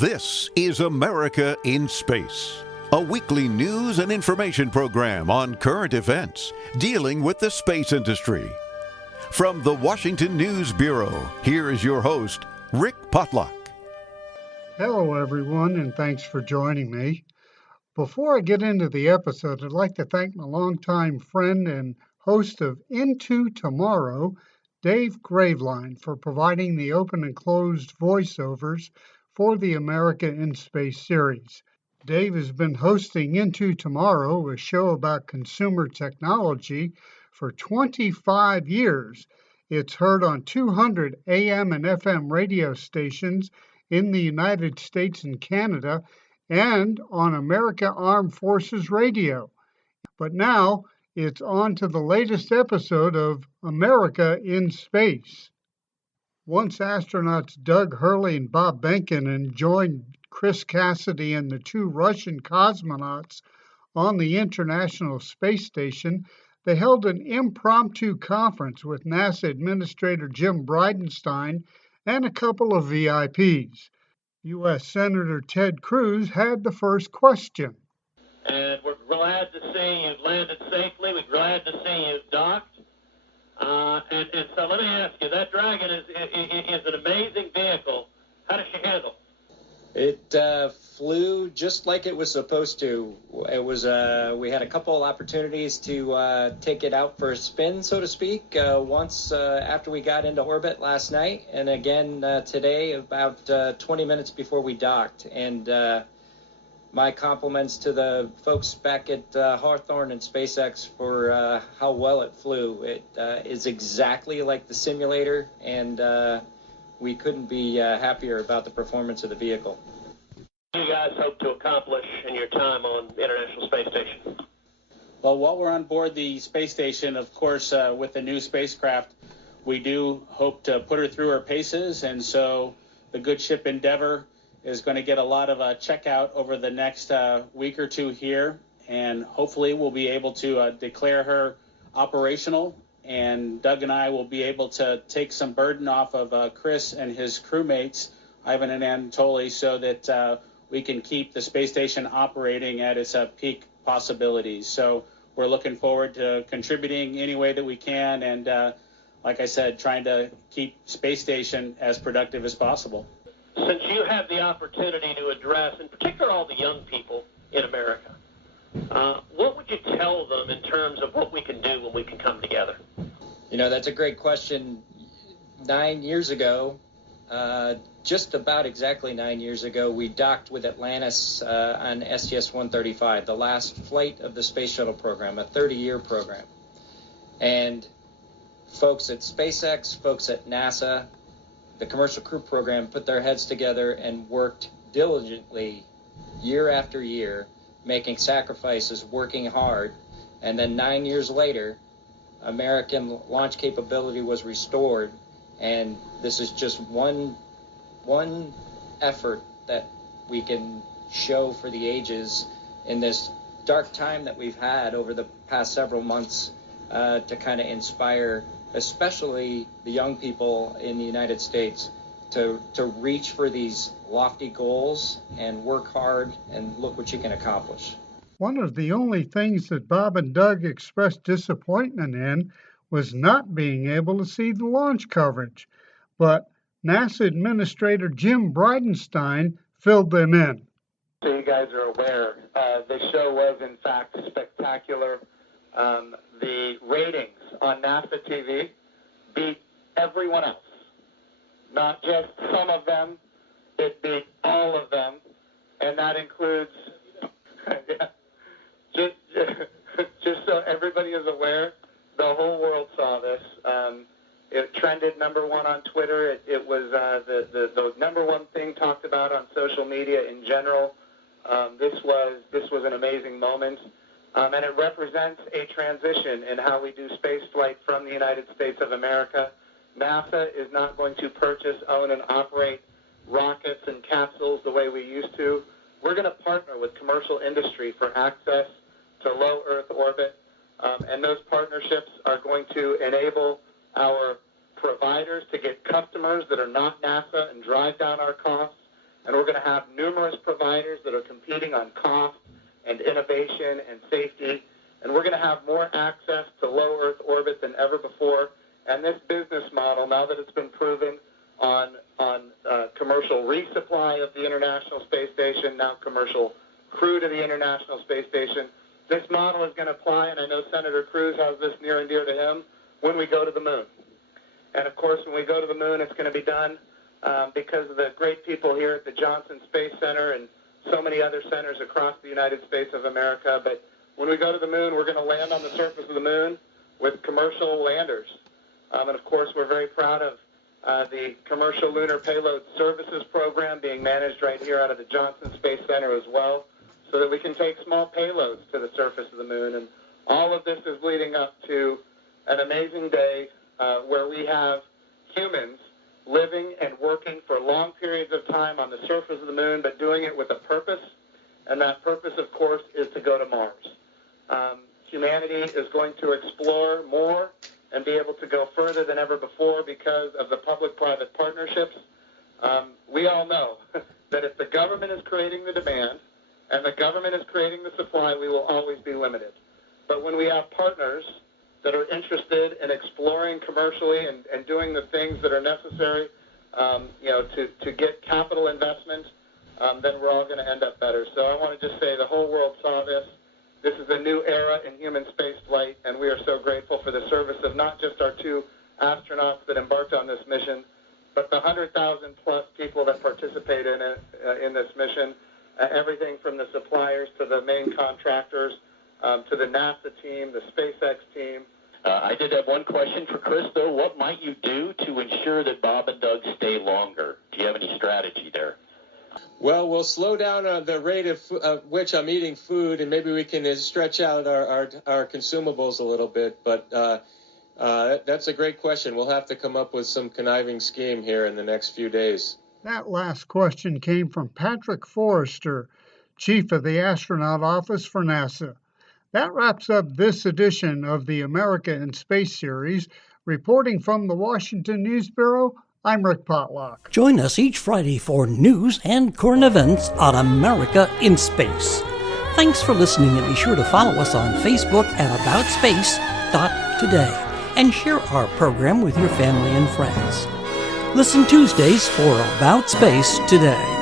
This is America in Space, a weekly news and information program on current events dealing with the space industry. From the Washington News Bureau, here is your host, Rick Potlock. Hello, everyone, and thanks for joining me. Before I get into the episode, I'd like to thank my longtime friend and host of Into Tomorrow, Dave Graveline, for providing the open and closed voiceovers for the America in Space series. Dave has been hosting Into Tomorrow, a show about consumer technology, for 25 years. It's heard on 200 AM and FM radio stations in the United States and Canada and on America Armed Forces Radio. But now it's on to the latest episode of America in Space. Once astronauts Doug Hurley and Bob Behnken joined Chris Cassidy and the two Russian cosmonauts on the International Space Station, they held an impromptu conference with NASA Administrator Jim Bridenstine and a couple of VIPs. U.S. Senator Ted Cruz had the first question. And we're glad to see you've landed safely. We're glad to see you've docked. And so let me ask you, that Dragon is an amazing vehicle. How does she handle? It flew just like it was supposed to. It was we had a couple opportunities to take it out for a spin, so to speak, once after we got into orbit last night, and again today about 20 minutes before we docked. And my compliments to the folks back at Hawthorne and SpaceX for how well it flew. It is exactly like the simulator, and we couldn't be happier about the performance of the vehicle. What do you guys hope to accomplish in your time on the International Space Station? Well, while we're on board the space station, of course, with the new spacecraft, we do hope to put her through her paces, and so the good ship Endeavour is going to get a lot of checkout over the next week or two here, and hopefully we'll be able to declare her operational, and Doug and I will be able to take some burden off of Chris and his crewmates, Ivan and Anatoly, so that we can keep the space station operating at its peak possibilities. So we're looking forward to contributing any way that we can, and like I said, trying to keep space station as productive as possible. Since you have the opportunity to address, in particular, all the young people in America, what would you tell them in terms of what we can do when we can come together? You know, that's a great question. 9 years ago, just about exactly 9 years ago, we docked with Atlantis on STS-135, the last flight of the Space Shuttle program, a 30-year program. And folks at SpaceX, folks at NASA, the Commercial Crew Program put their heads together and worked diligently year after year, making sacrifices, working hard. And then 9 years later, American launch capability was restored. And this is just one effort that we can show for the ages in this dark time that we've had over the past several months to kind of inspire especially the young people in the United States to reach for these lofty goals and work hard and look what you can accomplish. One of the only things that Bob and Doug expressed disappointment in was not being able to see the launch coverage, but NASA Administrator Jim Bridenstine filled them in. So you guys are aware, the show was in fact spectacular. The ratings on NASA TV beat everyone else. Not just some of them, it beat all of them, and that includes, just so everybody is aware, the whole world saw this. It trended number one on Twitter. It was the number one thing talked about on social media in general. This was an amazing moment. And it represents a transition in how we do space flight from the United States of America. NASA is not going to purchase, own, and operate rockets and capsules the way we used to. We're going to partner with commercial industry for access to low Earth orbit, and those partnerships are going to enable our providers to get customers that are not NASA and drive down our costs. and we're going to have numerous providers that are competing on cost and innovation and safety, and we're going to have more access to low Earth orbit than ever before. And this business model, now that it's been proven on commercial resupply of the International Space Station, now commercial crew to the International Space Station, this model is going to apply, and I know Senator Cruz has this near and dear to him, when we go to the moon. And of course, when we go to the moon, it's going to be done because of the great people here at the Johnson Space Center and so many other centers across the United States of America. But when we go to the moon, we're going to land on the surface of the moon with commercial landers. And of course, we're very proud of the Commercial Lunar Payload Services Program being managed right here out of the Johnson Space Center as well, so that we can take small payloads to the surface of the moon. And all of this is leading up to an amazing day where we have humans living and working for long periods of time on the surface of the moon, but doing it with a purpose. And that purpose, of course, is to go to Mars. Humanity is going to explore more and be able to go further than ever before because of the public-private partnerships. We all know that if the government is creating the demand and the government is creating the supply, we will always be limited. But when we have partners that are interested in exploring commercially and doing the things that are necessary, to get capital investment, then we're all going to end up better. So I want to just say the whole world saw this. This is a new era in human space flight, and we are so grateful for the service of not just our 2 astronauts that embarked on this mission, but the 100,000 plus people that participate in it, in this mission, everything from the suppliers to the main contractors, to the NASA team, the SpaceX team. I did have one question for Chris, though. What might you do to ensure that Bob and Doug stay longer? Do you have any strategy there? Well, we'll slow down the rate of which I'm eating food, and maybe we can stretch out our consumables a little bit. But that's a great question. We'll have to come up with some conniving scheme here in the next few days. That last question came from Patrick Forrester, Chief of the Astronaut Office for NASA. That wraps up this edition of the America in Space series. Reporting from the Washington News Bureau, I'm Rick Potlock. Join us each Friday for news and current events on America in Space. Thanks for listening, and be sure to follow us on Facebook at aboutspace.today and share our program with your family and friends. Listen Tuesdays for About Space Today.